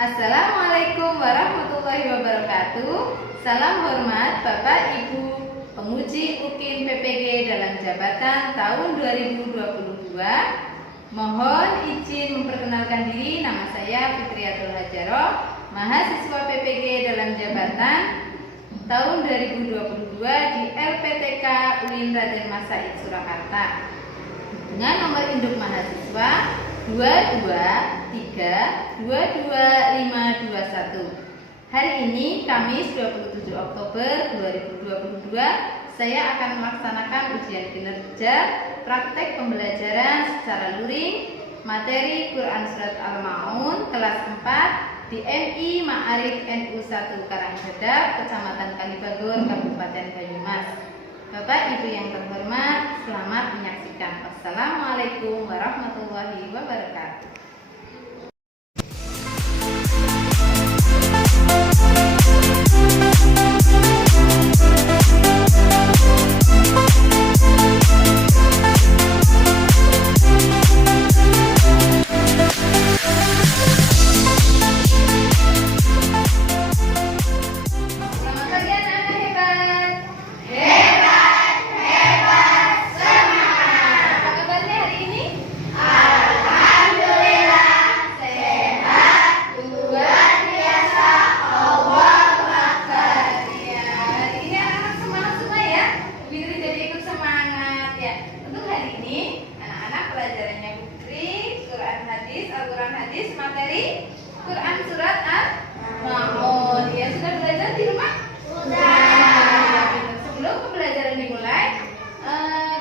Assalamualaikum warahmatullahi wabarakatuh. Salam hormat Bapak Ibu Penguji UKIN PPG dalam jabatan tahun 2022. Mohon izin memperkenalkan diri, nama saya Fitriyatul Hajaroh, mahasiswa PPG dalam jabatan tahun 2022 di LPTK UIN Raden Mas Said Surakarta dengan nomor induk mahasiswa 223222521. Hari ini Kamis 27 Oktober 2022 saya akan melaksanakan ujian kinerja praktek pembelajaran secara luring materi Quran Surat Al-Ma'un kelas 4 di MI Ma'arif NU 1 Karangsedap, Kecamatan Kalibagor, Kabupaten Banyumas. Bapak Ibu yang terhormat, selamat menyaksikan. Wassalamualaikum warahmatullahi wabarakatuh. Al-Quran hadis materi Quran Surat Al-Ma'un. Ya, sudah belajar di rumah? Sudah. Sebelum pembelajaran dimulai,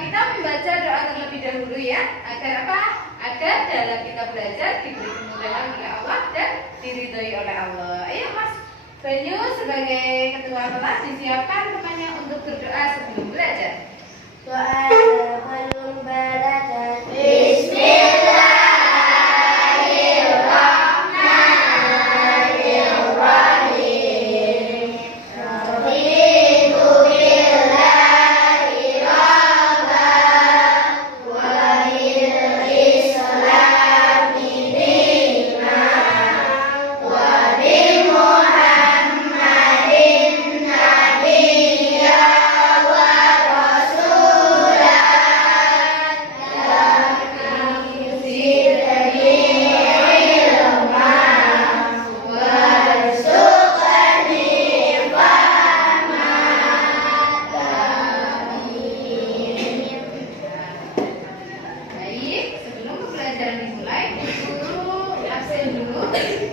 kita membaca doa terlebih dahulu ya. Agar apa? Agar dalam kita belajar diberi kemudahan oleh Allah dan diridhoi oleh Allah. Ayo Mas Banyu sebagai ketua kelas disiapkan temannya untuk berdoa sebelum belajar. Doa sebelum belajar. Bismillah.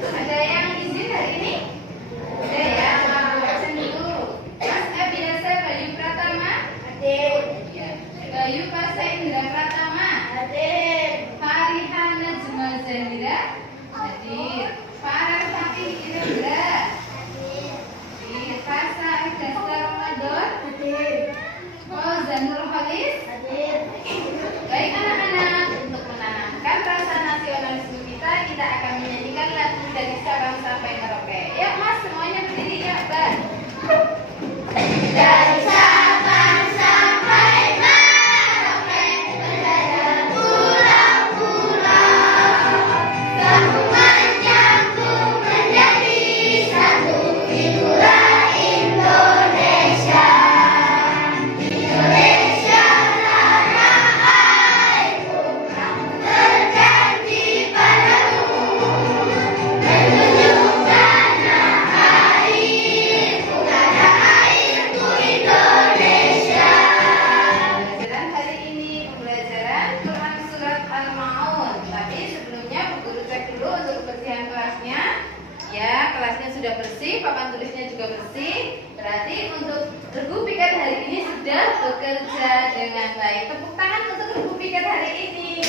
Ada yang izin hari ini? Ada ya, mau absen dulu. Mas Abinasa Bayu Pratama? Hadir. Ya. Bayu Pasaindra Pratama? Hadir. Fariha Najma Zahira? Hadir. Farah Fatih Indra? Hadir. Fasa Dasar Ramadan? Hadir. Fauzan Nurhalis? Hadir. Baik anak-anak, untuk menanamkan rasa nasionalisme kita akan menyanyikan lagu dari Sabang sampai Merauke. Yuk Mas, semuanya berdiri ya, Mbak. Dari Sabang sampai Merauke, berada pulau-pulau, gabungan nyambung menjadi satu itulah Indonesia. Indonesia tanah airku, aku berjanji padamu, menunjuk tanah airku, tanah airku Indonesia. Pembelajaran hari ini pembelajaran Quran Surat Al-Ma'un. Tapi sebelumnya Bu Guru cek dulu untuk kebersihan kelasnya. Ya, kelasnya sudah bersih, papan tulisnya juga bersih. Berarti untuk regu piket hari ini sudah bekerja dengan baik. Tepuk tangan untuk regu piket hari ini.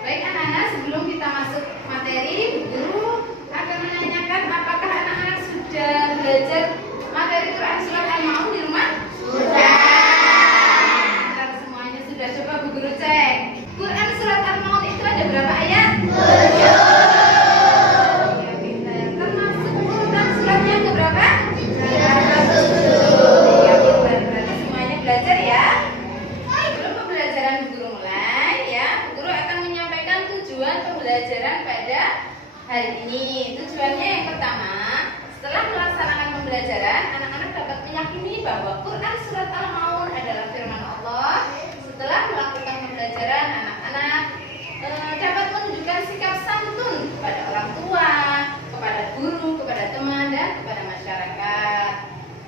Baik anak-anak, sebelum kita masuk materi, Bu Guru akan menanyakan apakah anak-anak sudah belajar materi Quran Surat Al-Ma'un di rumah? Sudah. Kita semuanya sudah. Coba Bu Guru cek. Quran Surat Al-Ma'un itu ada berapa ayat? 7. Ya, pintar. Termasuk urutan suratnya ke berapa? 13. pada hari ini. Tujuannya yang pertama, setelah melaksanakan pembelajaran, anak-anak dapat meyakini bahwa Quran Surat Al-Maun adalah firman Allah. Setelah melakukan pembelajaran, anak-anak dapat menunjukkan sikap santun kepada orang tua, kepada guru, kepada teman, dan kepada masyarakat.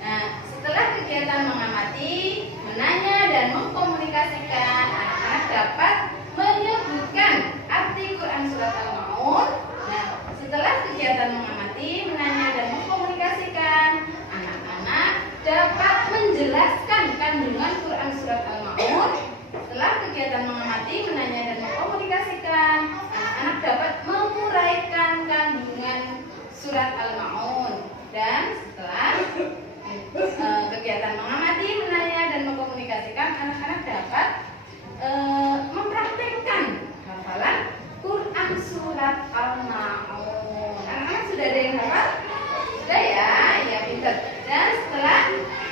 Nah, setelah kegiatan mengamati, menanya, dan mengkomunikasikan, anak-anak dapat menyebutkan arti Quran Surat Al-Maun. Nah, setelah kegiatan mengamati, menanya, dan mengkomunikasikan, anak-anak dapat menjelaskan kandungan Quran Surat Al-Maun. Setelah kegiatan mengamati, menanya, dan mengkomunikasikan, anak-anak dapat menguraikan kandungan Surat Al-Maun. Dan setelah kegiatan mengamati, menanya, dan mengkomunikasikan, anak-anak dapat mempraktekkan hafalan Quran Surat Al-Maun. Anak-anak sudah ada yang hafal? Sudah ya? Ya, pintar. Dan setelah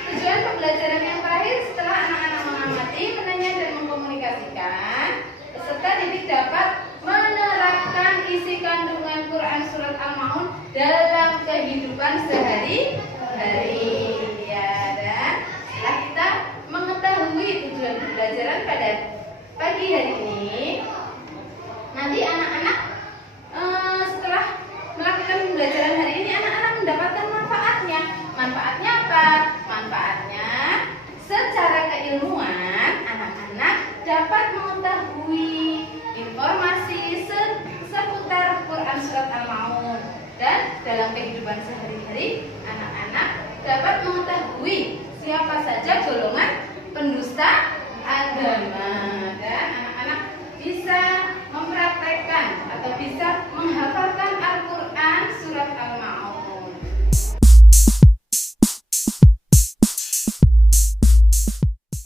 tujuan pembelajaran yang terakhir, setelah anak-anak mengamati, menanya, dan mengkomunikasikan, peserta didik dapat menerapkan isi kandungan Quran Surat Al-Maun dalam kehidupan sehari-hari. Ya, dan setelah kita mengetahui tujuan pembelajaran pada pagi hari ini, nanti anak-anak setelah melakukan pembelajaran hari ini, anak-anak mendapatkan manfaatnya. Manfaatnya apa? Manfaatnya secara keilmuan, anak-anak dapat mengetahui informasi seputar Quran Surat Al-Maun. Dan dalam kehidupan sehari-hari, anak-anak dapat mengetahui siapa saja golongan pendusta agama. Dan anak-anak bisa mempraktekkan atau bisa menghafalkan Al-Quran Surat Al-Maun.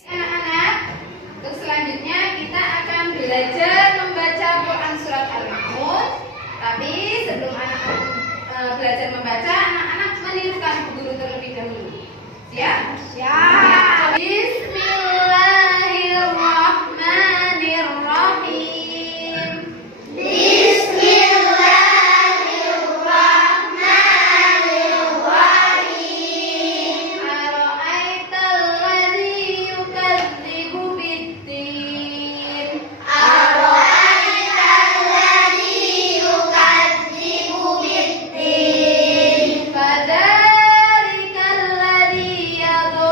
Anak-anak, untuk selanjutnya kita akan belajar membaca Quran Surat Al-Maun. Tapi sebelum anak-anak belajar membaca, anak-anak menirukan guru terlebih dahulu. Siap? Siap. Bismillahirrahmanirrahim. Bismillahirrahmanirrahim. Ara'aital ladzi yukadzibu biddin. Ara'aital ladzi yukadzibu biddin. Fadzalikal ladzi yad'u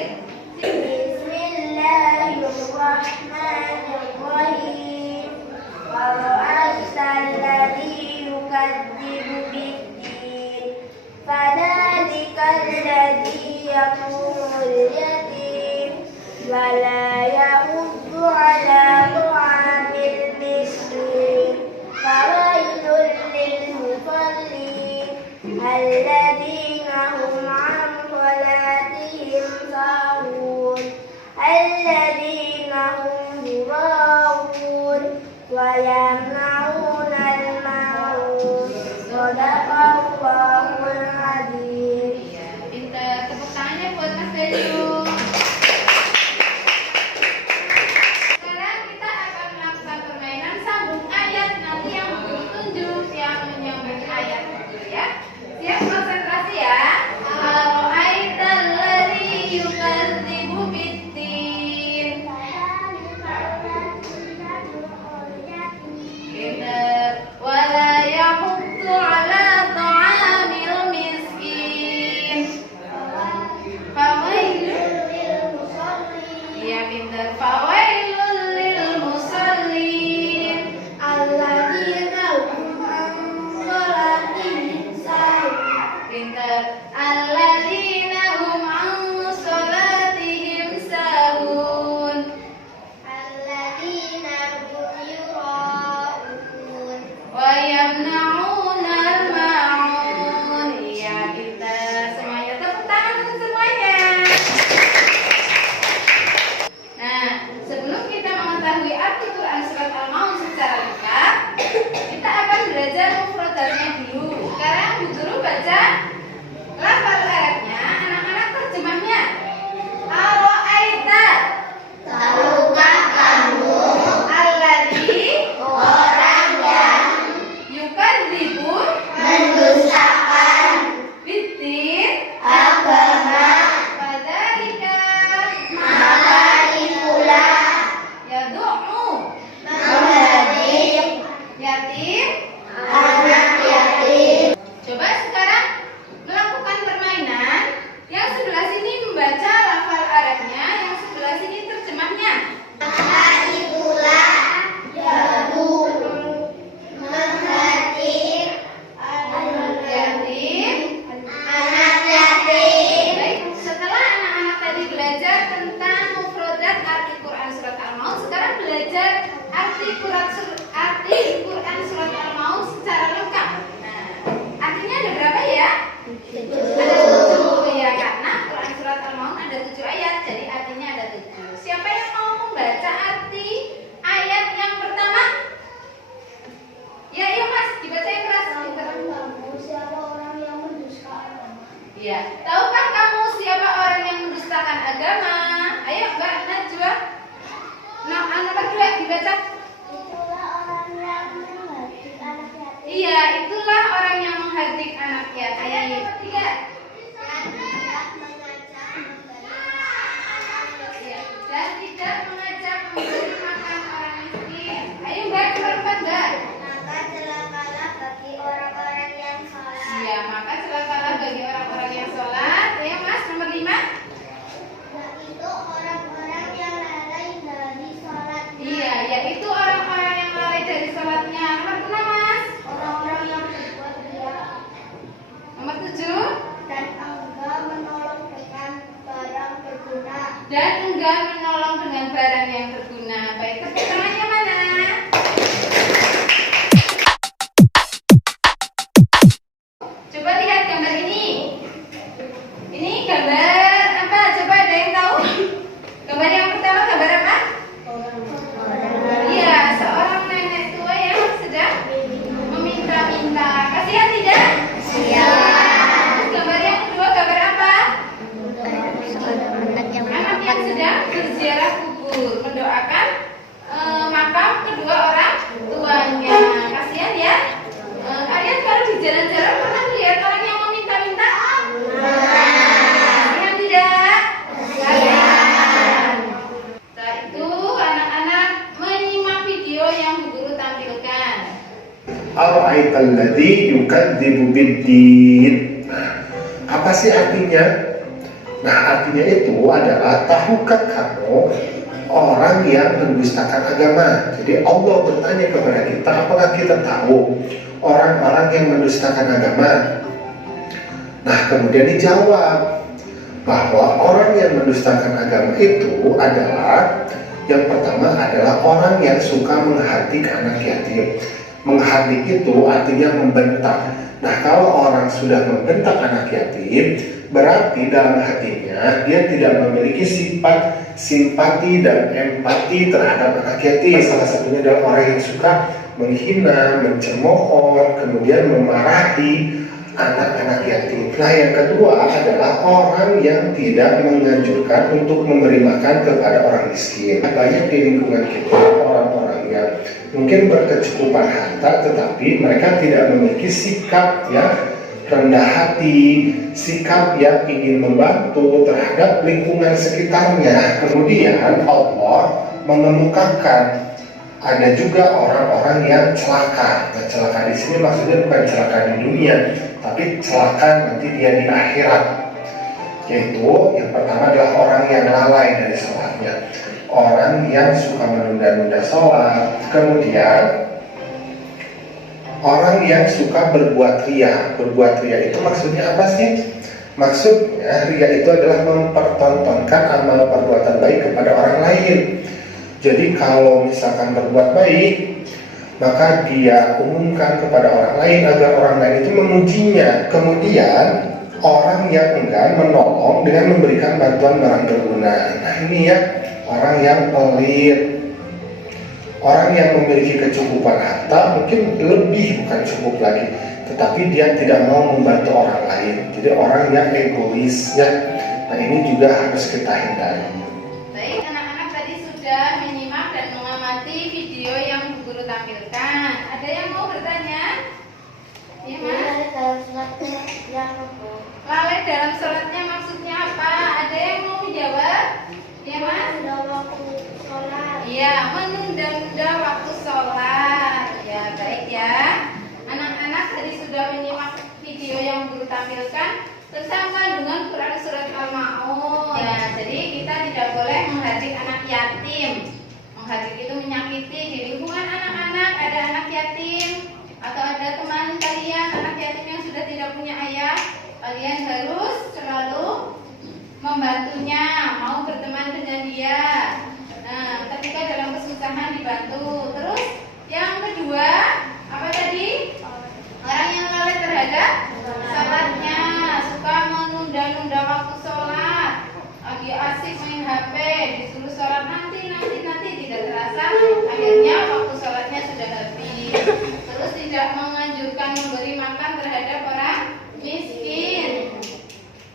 Bismillahirrahmanirrahim. Ara'aita alladzi yukadzibu bid-din. Fadzalikal ladzi yaqulul yatim wa la yahuddu 'ala ta'amil miskin. Fawailul lil musallin alladzina hum 'an salatihim sahun. Alladzina hum yura'un wa yamna'una al-ma'un. Shadaqallahul adzim. Iya, pintar. Tepuk tangannya buat Mas Deyu. Sekarang kita akan melakukan permainan sambung ayat. Nanti yang guru tunjuk yang menyambung ayat dulu ya. Siap, konsentrasi ya. Ara'aital ladzi yukadzibu bid-din. Pintar. Wala yahuddu 'ala ta'amil miskin. Fawailul lil musallin Iya pintar. Fawailul lil musallin. alladzina hum 'an salatihim sahun. Pintar. Alladzina hum 'an salatihim sahun. Alladzina hum yura'un Wa yamna'una al-ma'un. Iya pintar. Semuanya tepuk tangan untuk semuanya. Nah, sebelum kita mengetahui arti Quran surat Al-Maun secara lengkap, kita akan belajar mufradatnya dulu. Sekarang Bu Guru baca lafal Arabnya, anak-anak terjemahnya. Ara'aita Tahukah kamu alladzi orang yang yukadzibu mendustakan bid-din agama, fadzalika maka itulah yad'u menghadir yatim. anak yatim. Coba sekarang melakukan permainan. Yang sebelah sini membaca lafal Arabnya, yang sebelah sini terjemahnya. Maka itulah yadu menghadir Yatim. anak yatim. Baik, setelah anak-anak tadi belajar tentang mufradat arti Quran surat Al-Maun, sekarang belajar arti Quran surat Al-Maun secara lengkap. Nah, artinya ada berapa ya? Ada 7 ya, karena Quran surat Al-Maun ada 7 ayat, jadi artinya ada 7. Siapa yang mau membaca arti ayat yang pertama? Ya, iya Mas, dibaca yang keras. Siapa orang yang mendusta agama? Iya. Tahukah kamu siapa orang yang mendustakan agama? Ayo Mbak Najwa. Nah, nomor 2 dibaca. Itulah orang yang menghadir anak yatim. Iya, itulah orang yang menghardik anak yatim. Ayat yang ketiga. Iya, dan tidak mengajak memberi makan orang miskin. Ayo Mbak, nomor 4 Mbak. Maka celakalah bagi orang-orang yang salah. Iya, maka celakalah bagi orang-orang yang sholat. Ayo Mas, nomor 5. Yaitu orang-orang yang lalai dari sholatnya. Iya, yaitu orang-orang yang lalai dari sholatnya. Nomor 6 Mas. Orang-orang yang berbuat riya Nomor 7. dan enggan menolong dengan barang berguna. Dan enggan menolong dengan barang yang berguna. Baik, tepuk tangannya mana? Coba lihat gambar ini. Ini gambar apa? Coba ada yang tahu? Gambar yang pertama gambar apa? Iya, seorang nenek tua yang sedang meminta-minta. Kasihan tidak? Iya. Terus gambar yang kedua gambar apa? Anak yang sedang berziarah kubur, mendoakan makam kedua orang tuanya. Kasihan ya. Kalian kalau di jalan-jalan pernah lihat orang yang meminta-minta? Kasihan tidak? Kasihan. Setelah itu anak-anak menyimak video yang Bu Guru tampilkan. Ara'aital ladzi yukadzibu bid-din. Apa sih artinya? Nah, artinya itu adalah, tahukah kamu orang yang mendustakan agama? Jadi Allah bertanya kepada kita, apakah kita tahu orang-orang yang mendustakan agama? Nah, kemudian dijawab bahwa orang yang mendustakan agama itu adalah, yang pertama adalah orang yang suka menghardik anak yatim. Menghardik itu artinya membentak. Nah, kalau orang sudah membentak anak yatim, berarti dalam hatinya dia tidak memiliki sifat simpati dan empati terhadap anak yatim. Salah satunya adalah orang yang suka menghina, mencemooh, kemudian memarahi anak-anak yatim. Nah, yang kedua adalah orang yang tidak menganjurkan untuk memberi makan kepada orang miskin. Banyak di lingkungan kita orang-orang yang mungkin berkecukupan harta, tetapi mereka tidak memiliki sikap ya rendah hati, sikap yang ingin membantu terhadap lingkungan sekitarnya. Kemudian Allah mengemukakan ada juga orang-orang yang celaka. Nah, celaka di sini maksudnya bukan celaka di dunia, tapi celaka nanti dia di akhirat. Yaitu yang pertama adalah orang yang lalai dari sholatnya, orang yang suka menunda-nunda sholat, kemudian orang yang suka berbuat ria. Berbuat ria itu maksudnya apa sih? Maksudnya ria itu adalah mempertontonkan amal perbuatan baik kepada orang lain. Jadi kalau misalkan berbuat baik, maka dia umumkan kepada orang lain agar orang lain itu memujinya. Kemudian orang yang enggan menolong dengan memberikan bantuan barang berguna. Nah, ini ya, orang yang pelit. Orang yang memiliki kecukupan harta mungkin lebih bukan cukup lagi, tetapi dia tidak mau membantu orang lain. Jadi orang yang egois ya. Nah, ini juga harus kita hindari. Baik, anak-anak tadi sudah menyimak dan mengamati video yang Bu Guru tampilkan. Ada yang mau bertanya? Iya, Mas? Lalai dalam sholatnya maksudnya apa? Ada yang mau menjawab? Iya, Mas? Iya, menunda-nunda waktu sholat. Ya, baik ya. Anak-anak tadi sudah menyimak video yang Guru tampilkan tentang kandungan Quran surat Al-Ma'un. Ya, jadi kita tidak boleh menghardik anak yatim. Menghardik itu menyakiti. Di lingkungan anak-anak ada anak yatim atau ada teman kalian anak yatim yang sudah tidak punya ayah, kalian harus selalu membantunya, mau berteman dengan dia. Nah, ketika dalam kesusahan dibantu. Terus yang kedua, apa tadi? Orang yang lalai terhadap sholatnya, suka menunda-nunda waktu sholat, lagi asik main HP, disuruh sholat nanti tidak terasa, akhirnya waktu sholatnya sudah habis. Terus tidak menganjurkan memberi makan terhadap orang miskin,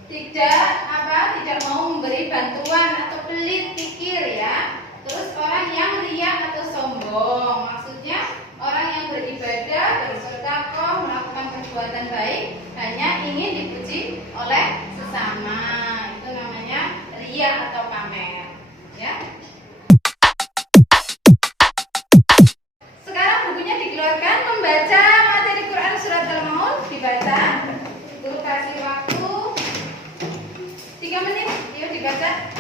tidak mau memberi bantuan atau pelit pikir ya. Terus orang yang riya atau sombong, maksudnya orang yang beribadah, bersedekah, melakukan perbuatan baik hanya ingin dipuji oleh sesama. Itu namanya riya atau pamer ya. Sekarang bukunya dikeluarkan, membaca materi Quran surat Al-Ma'un dibaca. Guru kasih waktu 3 menit, yuk dibaca.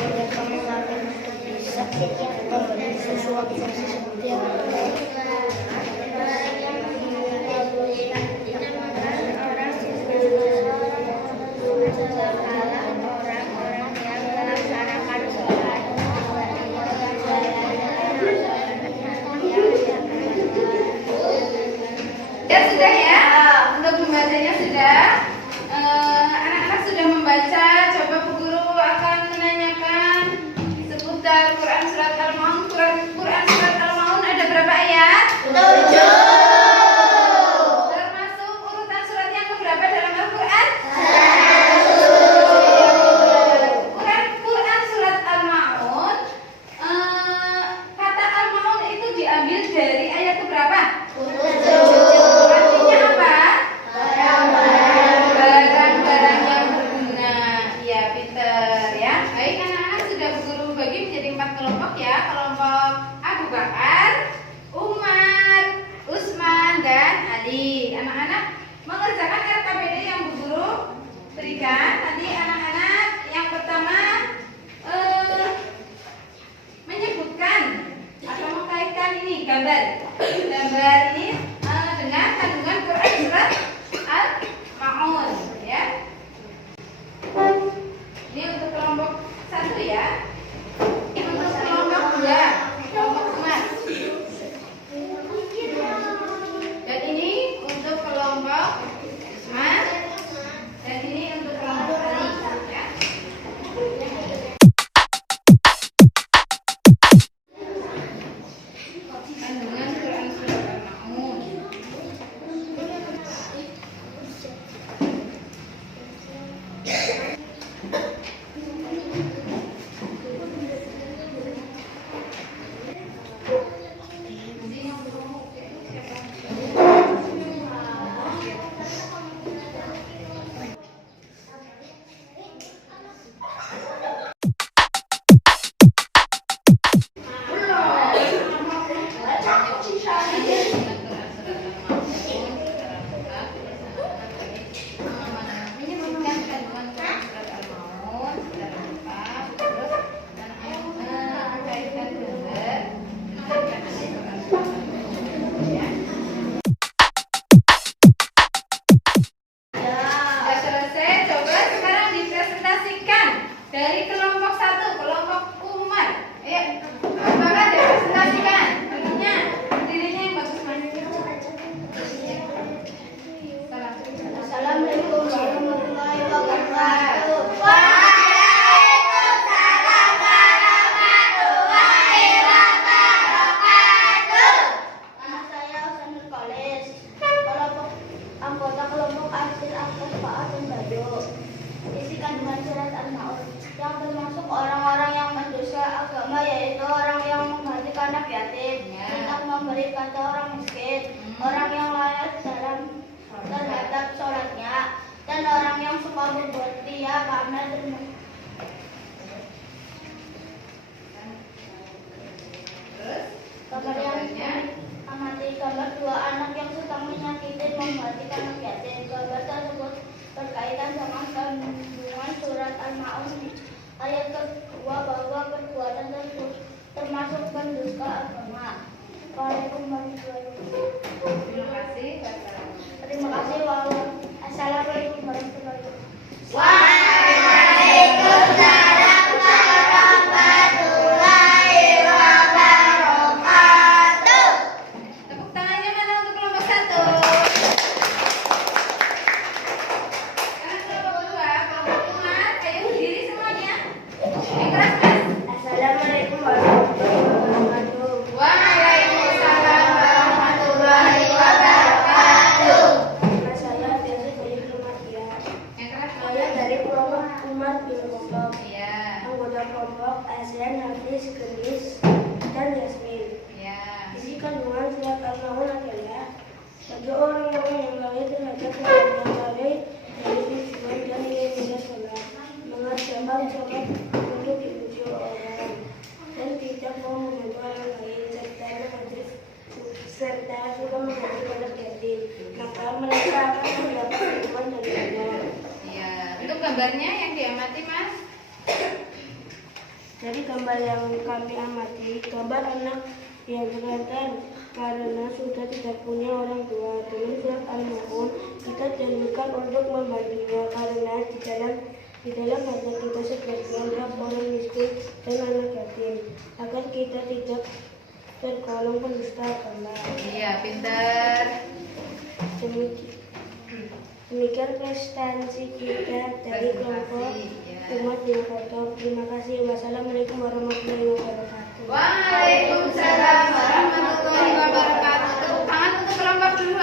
Ya sudah ya, untuk membacanya sudah. Anak-anak sudah membaca. Coba Bu Guru akan menanyakan seputar Quran surat Al-Ma'un. Quran surat Al-Ma'un ada berapa ayat? 7. Termasuk urutan surat yang keberapa dalam Al-Quran? Quran surat Al-Ma'un. Kata Al-Ma'un itu diambil dari ayat keberapa? 7. Artinya apa? Barang-barang yang berguna. Ya, pinter ya. Baik, anak-anak sudah Bu Guru bagi menjadi 4 kelompok ya. Kelompok Abu Bakar, Umar, memberi pada orang miskin, orang yang layak dalam terhadap sholatnya, dan orang yang suka berbuat ria karena gambar yang amati gambar dua anak yang sedang menyakiti memperhatikan anak yatim. Gambar tersebut berkaitan dengan kandungan surat Al-Ma'un ayat kedua bahwa perbuatan tersebut termasuk pendusta agama. Terima kasih. Terima kasih. Assalamualaikum warahmatullahi wabarakatuh. Waalaikumsalam warahmatullahi wabarakatuh. Tepuk tangannya mana untuk kelompok 1? Sekarang kelompok 2, kelompok Umat. Ayo berdiri semuanya. Yang keras, Mas. Assalamualaikum warahmatullahi wabarakatuh. Waalaikumsalam warahmatullahi wabarakatuh. Nama saya Tiasi dari Kelumatia. Yang keras, Mas. Saya dari kelompok Umat bin Kelompok. Iya. Anggota kelompok Azan, Hafiz, Gendis, dan Yasmin. Iya. Isi kandungan surat Al-Ma'un adalah bagi orang yang menyembelih terhadap yang lalai dari tujuan dan ingin sholat, mengerjakan sholat untuk dipuji orang, dan tidak mau membantu orang lain, serta suka membantu anak yatim, maka mereka akan mendapat hukuman dari Allah. Iya. Untuk gambarnya yang diamati, Mas. Dari gambar yang kami amati, gambar anak yang terlantar karena sudah tidak punya orang tua. Dengan surat Al-Ma'un kita dianjurkan untuk membantunya karena di dalam hati kita sebagian hak orang miskin dan anak yatim agar kita tidak tergolong pendusta agama. Iya, pintar. Demikian prestasi kita dari kelompok Umat bin Khattab. Terima kasih. Wassalamualaikum warahmatullahi wabarakatuh. Waalaikumsalam warahmatullahi wabarakatuh. Tepuk tangan untuk kelompok 2.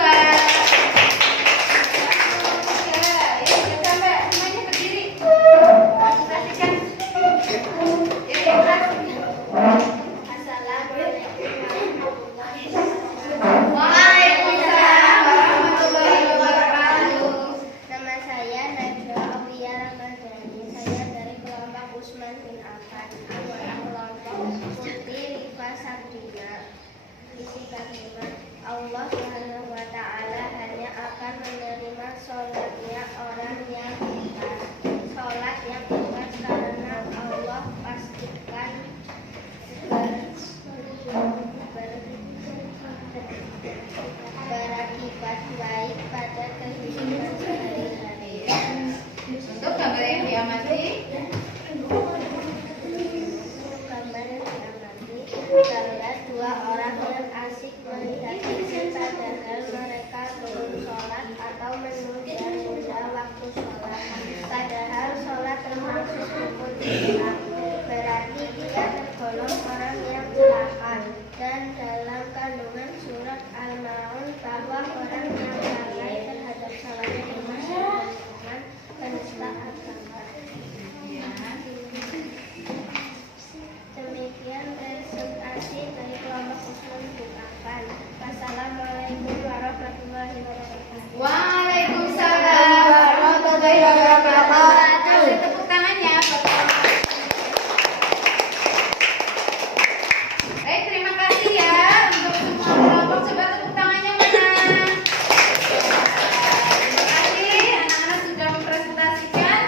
Ya, kita Mbak, semuanya berdiri. Konsentrasikan. Ya, yang keras. Waalaikumsalam warahmatullahi wabarakatuh. Nama saya Najwa Aulia Ramadhani. Saya dari kelompok Usman bin Affan. Anggota kelompok Putri Rifa Sabdina. Isi kalimat Allah Subhanahu wa Ta'ala hanya akan menerima sholatnya orang yang ikhlas. Sholat yang ikhlas karena Allah pastikan berakibat baik pada kehidupan sehari-hari. Untuk gambar yang diamati. Gambar yang diamati gambar dua orang yang asik melihat TV padahal mereka belum sholat atau menunda waktu sholat. Padahal sholat termasuk rukun Islam. Berarti dia tergolong orang yang celaka. Dan dalam kandungan surat Al-Ma'un bahwa orang yang lalai terhadap sholatnya termasuk golongan penista agama. Demikian presentasi dari kelompok Usman bin Affan. Wassalamualaikum warahmatullahi wabarakatuh. Waalaikumsalam warahmatullahi wabarakatuh. Kasih tepuk tangannya. Baik, terima kasih ya untuk semua kelompok. Coba tepuk tangannya mana? Terima kasih anak-anak sudah mempresentasikan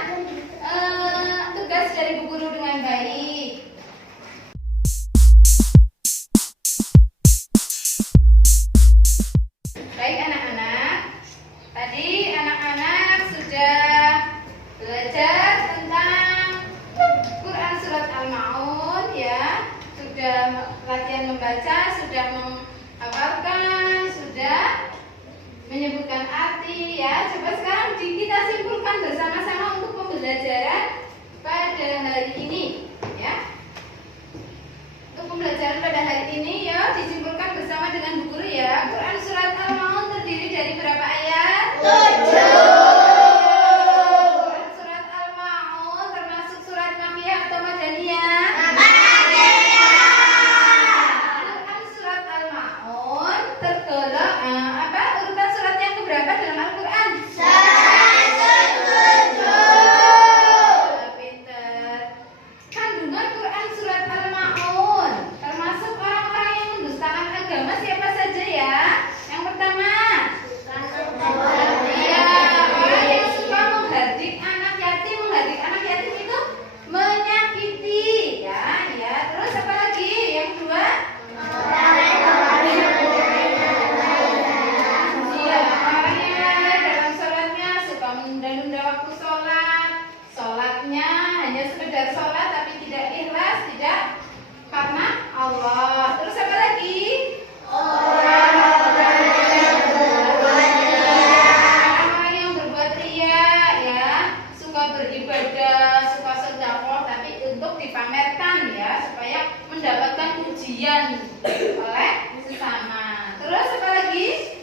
tugas dari Bu Guru dengan baik. Baik anak-anak, tadi anak-anak sudah belajar tentang Quran Surat Al-Ma'un ya. Sudah latihan membaca, sudah menghafalkan, sudah menyebutkan arti ya. Coba sekarang kita simpulkan bersama-sama untuk pembelajaran pada hari ini ya. Untuk pembelajaran pada hari ini ya disimpulkan bersama dengan Bu Guru ya. Quran Surat Al-Ma'un terdiri dari berapa ayat? 7. Quran Surat Al-Ma'un termasuk surat Makkiyah atau Madaniyah? Quran Surat Al-Ma'un pujian oleh sesama. Terus apa lagi?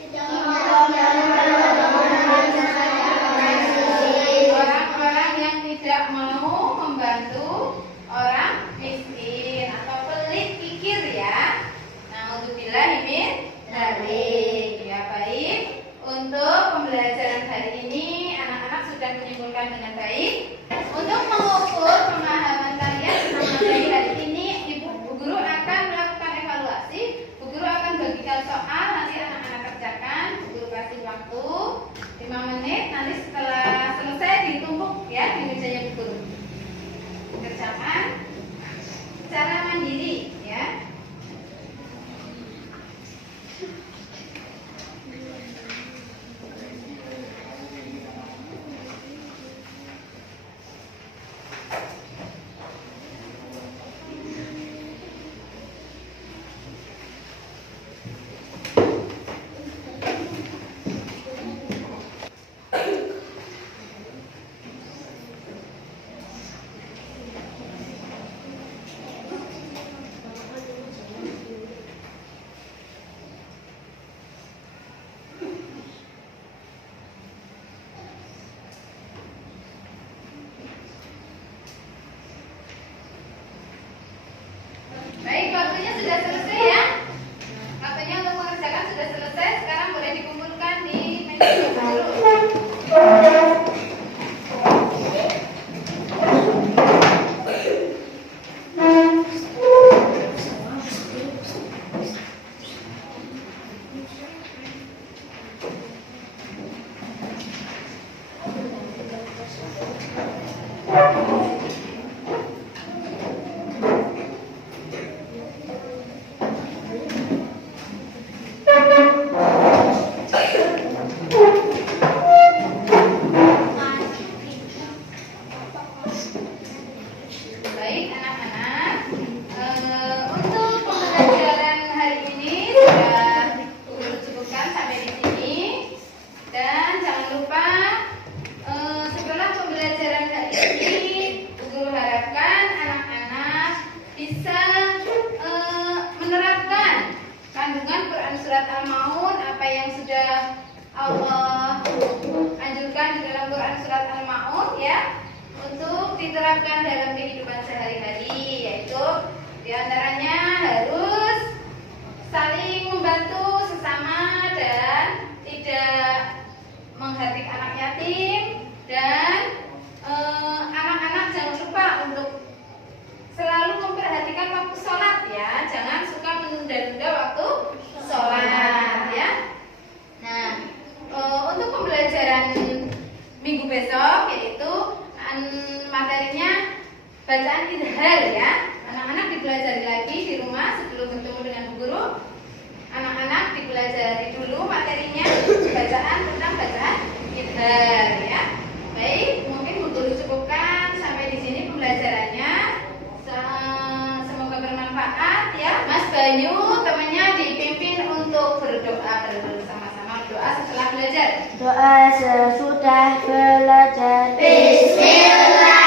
Orang-orang yang tidak mau membantu orang miskin atau pelit pikir ya. Naudzubillah min dzalik. Ya baik. Untuk pembelajaran hari ini anak-anak sudah menyimpulkan dengan baik. Untuk mengukur pemahaman kalian tentang materi hari ini, Bu Guru akan melakukan evaluasi. Bu Guru akan bagikan soal, nanti anak-anak kerjakan. Bu Guru kasih waktu 5 menit. Nanti setelah selesai ditumpuk ya di mejanya Bu Guru. Kerjakan secara mandiri ya. Baik, waktunya sudah selesai ya. Waktunya untuk mengerjakan sudah selesai. Sekarang boleh dikumpulkan di meja dulu. Baik anak-anak, untuk pembelajaran hari ini sudah Bu Guru cukupkan sampai di sini. Dan jangan lupa setelah pembelajaran hari ini Bu Guru harapkan anak-anak bisa menerapkan kandungan Quran Surat Al-Maun, apa yang sudah Allah anjurkan di dalam Quran Surat Al-Maun ya, untuk diterapkan dalam kehidupan sehari-hari, yaitu diantaranya harus saling membantu sesama dan tidak menghardik anak yatim, dan anak-anak jangan lupa untuk selalu memperhatikan waktu sholat ya, jangan suka menunda-nunda waktu sholat ya. Nah, untuk pembelajaran minggu besok yaitu materinya bacaan idhar ya. Anak-anak dipelajari lagi di rumah sebelum bertemu dengan Bu Guru. Anak-anak dipelajari dulu materinya bacaan tentang bacaan idhar ya. Baik, mungkin Bu Guru cukupkan sampai di sini pembelajarannya. Semoga bermanfaat ya. Mas Bayu temannya dipimpin untuk berdoa bersama-sama. Doa setelah belajar. Doa sesudah belajar. Bismillah.